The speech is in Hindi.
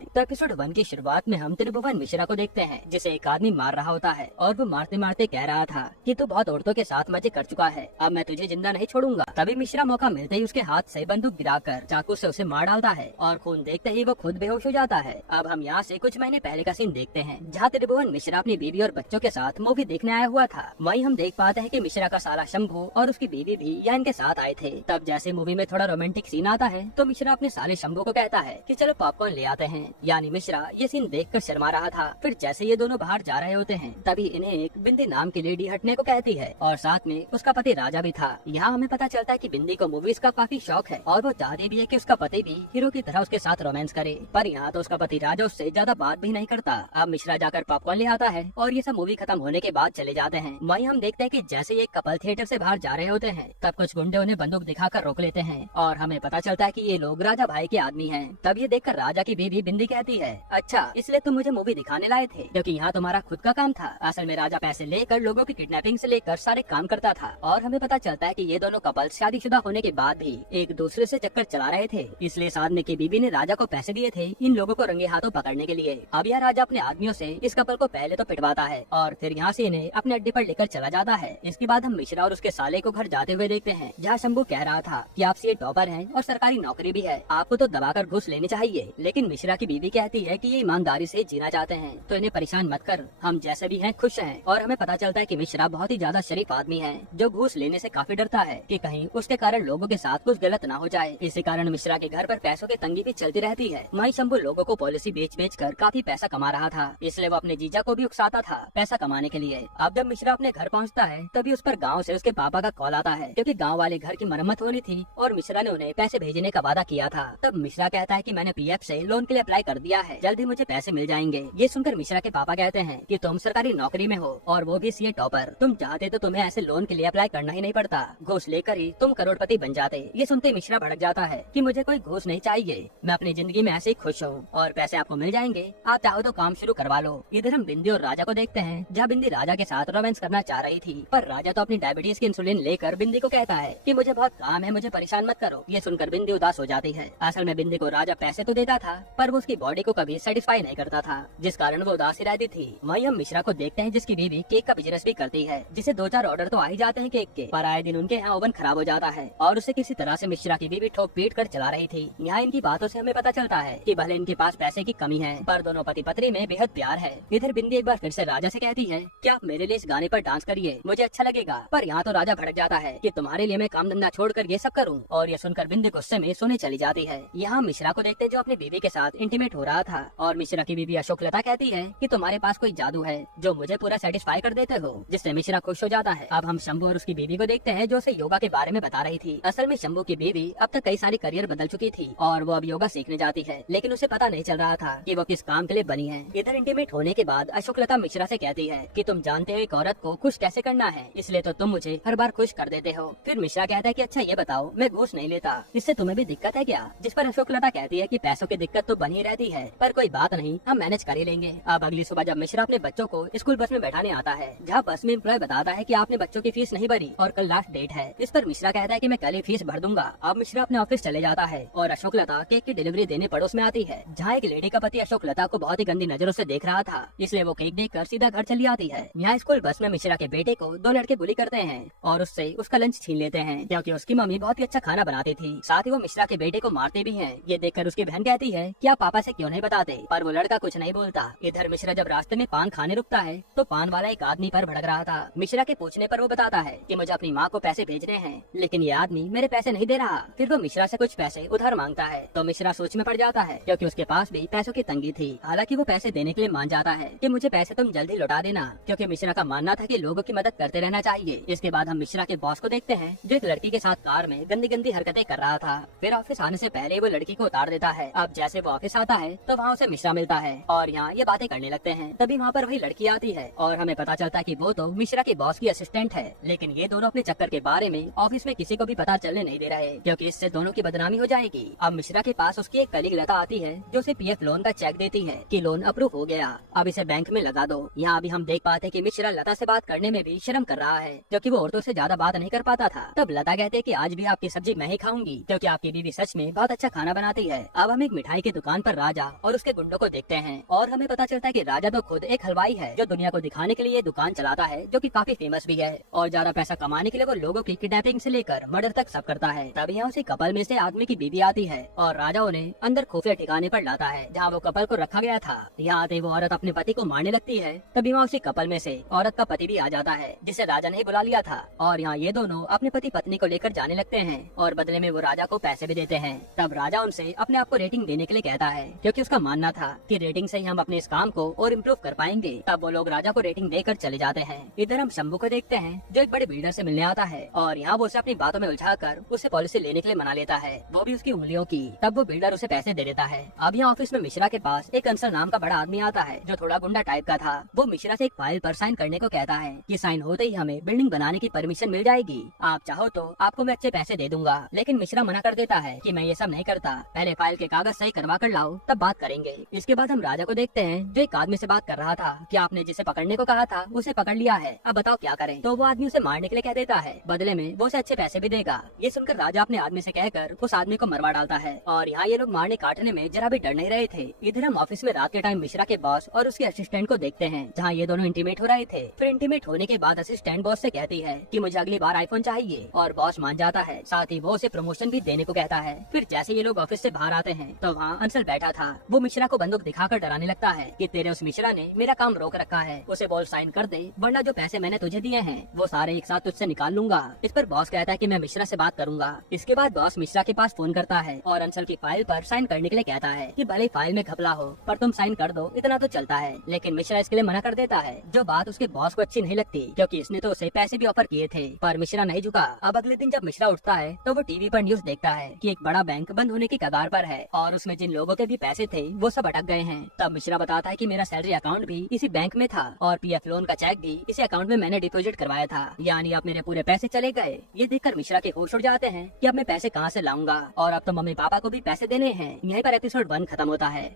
तो एपिसोड 1 की शुरुआत में हम त्रिभुवन मिश्रा को देखते हैं, जिसे एक आदमी मार रहा होता है और वो मारते मारते कह रहा था कि तू बहुत औरतों के साथ मजे कर चुका है, अब मैं तुझे जिंदा नहीं छोड़ूंगा। तभी मिश्रा मौका मिलते ही उसके हाथ से बंदूक गिराकर चाकू से उसे मार डालता है और खून देखते ही वो खुद बेहोश हो जाता है। अब हम यहाँ से कुछ महीने पहले का सीन देखते हैं, जहाँ त्रिभुवन मिश्रा अपनी बीवी और बच्चों के साथ मूवी देखने आया हुआ था। वहीं हम देख पाते हैं कि मिश्रा का साला शंभू और उसकी बीवी भी यहाँ इनके साथ आए थे। तब जैसे मूवी में थोड़ा रोमांटिक सीन आता है तो मिश्रा अपने साले शंभू को कहता है कि चलो पॉपकॉर्न ले आते हैं। यानी मिश्रा ये सीन देखकर शर्मा रहा था। फिर जैसे ये दोनों बाहर जा रहे होते हैं तभी इन्हें एक बिंदी नाम की लेडी हटने को कहती है और साथ में उसका पति राजा भी था। यहाँ हमें पता चलता है कि बिंदी को मूवीज का काफी शौक है और वो चाहती भी है कि उसका पति भी हीरो की तरह उसके साथ रोमांस करे, पर यहाँ तो उसका पति राजा उससे ज्यादा बात भी नहीं करता। अब मिश्रा जाकर पॉपकॉर्न ले आता है और ये सब मूवी खत्म होने के बाद चले जाते हैं। वहीं हम देखते हैं कि जैसे ये कपल थिएटर से बाहर जा रहे होते हैं तब कुछ गुंडे उन्हें बंदूक दिखाकर रोक लेते हैं और हमें पता चलता है कि ये लोग राजा भाई के आदमी हैं। तब ये देखकर राजा की बीवी बिंदी कहती है, अच्छा इसलिए तुम मुझे मूवी दिखाने लाए थे, क्योंकि यहाँ तुम्हारा खुद का काम था। असल में राजा पैसे लेकर लोगों की किडनैपिंग से लेकर सारे काम करता था। और हमें पता चलता है कि ये दोनों कपल शादीशुदा होने के बाद भी एक दूसरे से चक्कर चला रहे थे, इसलिए साधने की बीवी ने राजा को पैसे दिए थे इन लोगों को रंगे हाथों पकड़ने के लिए। अब यह राजा अपने आदमियों से इस कपल को पहले तो पिटवाता है और फिर यहाँ से इन्हें अपने अड्डे पर लेकर चला जाता है। इसके बाद हम मिश्रा और उसके साले को घर जाते हुए देखते हैं, जहाँ शंभू कह रहा था कि आप सीए टॉपर हैं और सरकारी नौकरी भी है, आपको तो दबाकर घूस लेनी चाहिए। लेकिन मिश्रा की बीवी कहती है कि ये ईमानदारी से जीना चाहते हैं तो इन्हें परेशान मत कर, हम जैसे भी हैं खुश हैं। और हमें पता चलता है कि मिश्रा बहुत ही ज्यादा शरीफ आदमी है जो घूस लेने से काफी डरता है कि कहीं उसके कारण लोगों के साथ कुछ गलत ना हो जाए। इसी कारण मिश्रा के घर पर पैसों की तंगी भी चलती रहती है। वहीं शंभू लोगों को पॉलिसी बेच कर काफी पैसा कमा रहा था, इसलिए वो अपने जीजा को भी उकसाता था पैसा कमाने के लिए। अब जब मिश्रा अपने घर पहुंचता है तभी उस पर गाँव से उसके पापा का कॉल आता है, क्योंकि गाँव वाले घर की मरम्मत होनी थी और मिश्रा ने उन्हें पैसे भेजने का वादा किया था। तब मिश्रा कहता है कि मैंने पीएफ से लोन के लिए अप्लाई कर दिया है, जल्द ही मुझे पैसे मिल जाएंगे। ये सुनकर मिश्रा के पापा कहते हैं कि तुम सरकारी नौकरी में हो और वो भी सीए टॉपर, तुम चाहते तो तुम्हें ऐसे लोन के लिए अप्लाई करना ही नहीं पड़ता, घूस लेकर ही तुम करोड़पति बन जाते। ये सुनते मिश्रा भड़क जाता है कि मुझे कोई घूस नहीं चाहिए, मैं अपनी जिंदगी में ऐसे ही खुश हूँ और पैसे आपको मिल जाएंगे, आप चाहो तो काम शुरू करवा लो। इधर हम बिंदी और राजा को देखते हैं, जहाँ बिंदी राजा के साथ रोमांस करना चाह रही थी, पर राजा तो अपनी डायबिटीज की इंसुलिन लेकर बिंदी को कहता है कि मुझे बहुत काम है, मुझे परेशान मत करो। ये सुनकर बिंदी उदास हो जाती है। असल में बिंदी को राजा पैसे तो देता था पर वो उसकी बॉडी को कभी सेटिस्फाई नहीं करता था, जिस कारण वो उदास ही रहती थी। वहीं हम मिश्रा को देखते हैं जिसकी बीवी केक का बिजनेस भी करती है, जिसे 2-4 ऑर्डर तो आ ही जाते हैं केक के, पर आए दिन उनके यहाँ ओवन खराब हो जाता है और उसे किसी तरह से मिश्रा की बीवी ठोक पीट कर चला रही थी। यहाँ इनकी बातों से हमें पता चलता है कि भले इनके पास पैसे की कमी है पर दोनों पति पत्नी में बेहद प्यार है। इधर बिंदी एक बार फिर से राजा से कहती है कि आप मेरे लिए इस गाने पर डांस करिए, मुझे अच्छा लगेगा। पर यहाँ तो राजा भड़क जाता है कि तुम्हारे लिए मैं काम धंधा छोड़कर ये सब करूँ, और ये सुनकर बिंदी गुस्से में सोने चली जाती है। यहाँ मिश्रा को देखते जो अपनी बीवी के साथ इंटीमेट हो रहा था और मिश्रा की बीवी अशोकलता कहती है कि तुम्हारे पास कोई जादू है जो मुझे पूरा सेटिस्फाई कर देते हो, जिससे मिश्रा खुश हो जाता है। अब हम शंभू और उसकी बीवी को देखते हैं जो उसे योगा के बारे में बता रही थी। असल में शंभू की बीवी अब तक कई सारी करियर बदल चुकी थी और वो अब योगा सीखने जाती है, लेकिन उसे पता नहीं चल रहा था कि वो किस काम के लिए बनी है। इधर इंटीमेट होने के बाद अशोकलता मिश्रा से कहती है कि तुम जानते हो एक औरत को खुश कैसे करना है, इसलिए तो तुम मुझे हर बार खुश कर देते हो। फिर मिश्रा कहता है कि अच्छा ये बताओ मैं घूस नहीं लेता, इससे तुम्हें भी दिक्कत है क्या? जिस पर अशोकलता कहती है कि पैसों की दिक्कत तो बनी रहती है पर कोई बात नहीं, हम मैनेज कर ही लेंगे। अब अगली सुबह जब मिश्रा अपने बच्चों को स्कूल बस में बैठाने आता है, जहाँ बस में एम्प्लॉय बताता है कि आपने बच्चों की फीस नहीं भरी और कल लास्ट डेट है। इस पर मिश्रा कहता है कि मैं कल ही फीस भर दूंगा। अब मिश्रा अपने ऑफिस चले जाता है और अशोकलता केक की डिलीवरी देने पड़ोस में आती है, जहाँ एक लेडी का पति अशोकलता को बहुत ही गंदी नजरों से देख रहा था, इसलिए वो केक देकर सीधा घर चली आती है। यहाँ स्कूल बस में मिश्रा के बेटे को 2 लड़के बुली करते हैं और उससे उसका लंच छीन लेते हैं, क्योंकि उसकी मम्मी बहुत ही अच्छा खाना बनाती थी। साथ ही वो मिश्रा के बेटे को मारते भी हैं। ये देखकर उसकी बहन कहती है कि आप पापा से क्यों नहीं बताते, पर वो लड़का कुछ नहीं बोलता। इधर मिश्रा जब रास्ते में पान खाने रुकता है तो पान वाला एक आदमी पर भड़क रहा था। मिश्रा के पूछने पर वो बताता है कि मुझे अपनी माँ को पैसे भेजने हैं, लेकिन ये आदमी मेरे पैसे नहीं दे रहा। फिर वो मिश्रा से कुछ पैसे उधार मांगता है तो मिश्रा सोच में पड़ जाता है, क्योंकि उसके पास भी पैसों की तंगी थी। हालांकि वो पैसे देने के लिए मान जाता है कि मुझे पैसे तुम जल्दी लौटा देना, क्योंकि मिश्रा का मानना था कि लोगों की मदद करते रहना चाहिए। इसके बाद हम मिश्रा के बॉस को देखते हैं जो एक लड़की के साथ कार में गंदी गंदी हरकतें कर रहा था। फिर ऑफिस आने से पहले वो लड़की को उतार देता है। अब जैसे वो ऑफिस आता है तो वहाँ उसे मिश्रा मिलता है और यहाँ ये बातें करने लगते हैं। तभी वहाँ पर वही लड़की आती है और हमें पता चलता है कि वो तो मिश्रा के बॉस की असिस्टेंट है, लेकिन ये दोनों अपने चक्कर के बारे में ऑफिस में किसी को भी पता चलने नहीं दे रहे, क्योंकि इससे दोनों की बदनामी हो जाएगी। अब मिश्रा के पास उसकी एक कलीग लता आती है जो उसे पीएफ लोन का चेक देती है कि लोन अप्रूव हो गया, अब इसे बैंक में लगा दो। यहाँ अभी हम देख पाते हैं कि मिश्रा लता से बात करने में भी शर्म कर रहा है, क्योंकि वो औरतों से ज्यादा बात नहीं कर पाता था। तब लता कहते हैं कि आज भी आपकी सब्जी मैं ही खाऊंगी, क्योंकि आपकी बीवी सच में बहुत अच्छा खाना बनाती है। अब हम एक मिठाई की दुकान पर राजा और उसके गुंडों को देखते हैं और हमें पता चलता है कि राजा तो खुद एक हलवाई है जो दुनिया को दिखाने के लिए दुकान चलाता है, जो कि काफी फेमस भी है और ज्यादा पैसा कमाने के लिए वो लोगों की किडनैपिंग से लेकर मर्डर तक सब करता है। तभी यहाँ उसी कपल में से आदमी की बीवी आती है और राजा उन्हें अंदर खुफिया ठिकाने पर लाता है जहाँ वो कपल को रखा गया था। यहाँ आते वो औरत अपने पति को मारने लगती है। तभी वहाँ उसी कपल में से औरत का पति भी आ जाता है जिसे राजा ने बुला लिया था और यहाँ ये दोनों अपने पति पत्नी को लेकर जाने लगते हैं और बदले में वो राजा को पैसे भी देते हैं। तब राजा उनसे अपने आप को रेटिंग देने के लिए कहता है क्योंकि उसका मानना था कि रेटिंग से ही हम अपने इस काम को और इम्प्रूव कर पाएंगे। तब वो लोग राजा को रेटिंग देकर चले जाते हैं। इधर हम शंभू को देखते हैं जो एक बड़े बिल्डर से मिलने आता है और यहाँ वो उसे अपनी बातों में उलझाकर उसे पॉलिसी लेने के लिए मना लेता है, वो भी उसकी उंगलियों की। तब वो बिल्डर उसे पैसे दे देता है। अब यहाँ ऑफिस में मिश्रा के पास एक अंसर नाम का बड़ा आदमी आता है जो थोड़ा गुंडा टाइप का था। वो मिश्रा से एक फाइल पर साइन करने को कहता है कि साइन होते ही हमें बिल्डिंग बनाने की परमिशन मिल जाएगी, आप चाहो तो आपको मैं अच्छे पैसे दे दूंगा। लेकिन मिश्रा मना कर देता है कि मैं ये सब नहीं करता, पहले फाइल के कागज सही करवा कर लाओ तब बात करेंगे। इसके बाद हम राजा को देखते हैं जो एक आदमी से बात कर रहा था कि आपने जिसे पकड़ने को कहा था उसे पकड़ लिया है, अब बताओ क्या करें। तो वो आदमी उसे मारने के लिए कह देता है, बदले में वो उसे अच्छे पैसे भी देगा। ये सुनकर राजा अपने आदमी से कहकर उस आदमी को मरवा डालता है और यहाँ ये लोग मारने काटने में जरा भी डर नहीं रहे थे। इधर हम ऑफिस में रात के टाइम मिश्रा के बॉस और उसके असिस्टेंट को देखते हैं जहाँ ये दोनों इंटीमेट हो रहे थे। फिर इंटीमेट होने के बाद असिस्टेंट बॉस से कहती है कि मुझे अगली बार आईफोन चाहिए और बॉस मान जाता है, साथ ही वो उसे प्रमोशन भी देने को कहता है। फिर जैसे ये लोग ऑफिस से बाहर आते हैं तो वहाँ अंशल बैठा था। वो मिश्रा को बंदूक दिखाकर डराने लगता है कि तेरे उस मिश्रा ने मेरा काम रोक रखा है, उसे बोल साइन कर दे वरना जो पैसे मैंने तुझे दिए हैं वो सारे एक साथ तुझसे निकाल लूंगा। इस पर बॉस कहता है कि मैं मिश्रा से बात करूंगा। इसके बाद बॉस मिश्रा के पास फोन करता है और अंशल की फाइल पर साइन करने के लिए कहता है कि भले फाइल में घपला हो पर तुम साइन कर दो, इतना तो चलता है। लेकिन मिश्रा इसके लिए मना कर देता है, जो बात उसके बॉस को अच्छी नहीं लगती क्योंकि इसने तो उसे पैसे भी ऑफर किए थे। पर मिश्रा नहीं झुका। अब अगले दिन जब मिश्रा उठता है तो वो टीवी पर न्यूज देखता है कि एक बड़ा बैंक बंद होने की कगार पर है और उसमें जिन लोगों के भी पैसे थे वो सब अटक गए हैं। तब मिश्रा बताता है कि मेरा सैलरी अकाउंट भी इसी बैंक में था और पीएफ लोन का चेक भी इसी अकाउंट में मैंने डिपॉजिट करवाया था, यानी अब मेरे पूरे पैसे चले गए। ये देखकर मिश्रा के होश उड़ जाते हैं कि अब मैं पैसे कहाँ से लाऊंगा और अब तो मम्मी पापा को भी पैसे देने हैं। यहीं पर एपिसोड 1 खत्म होता है।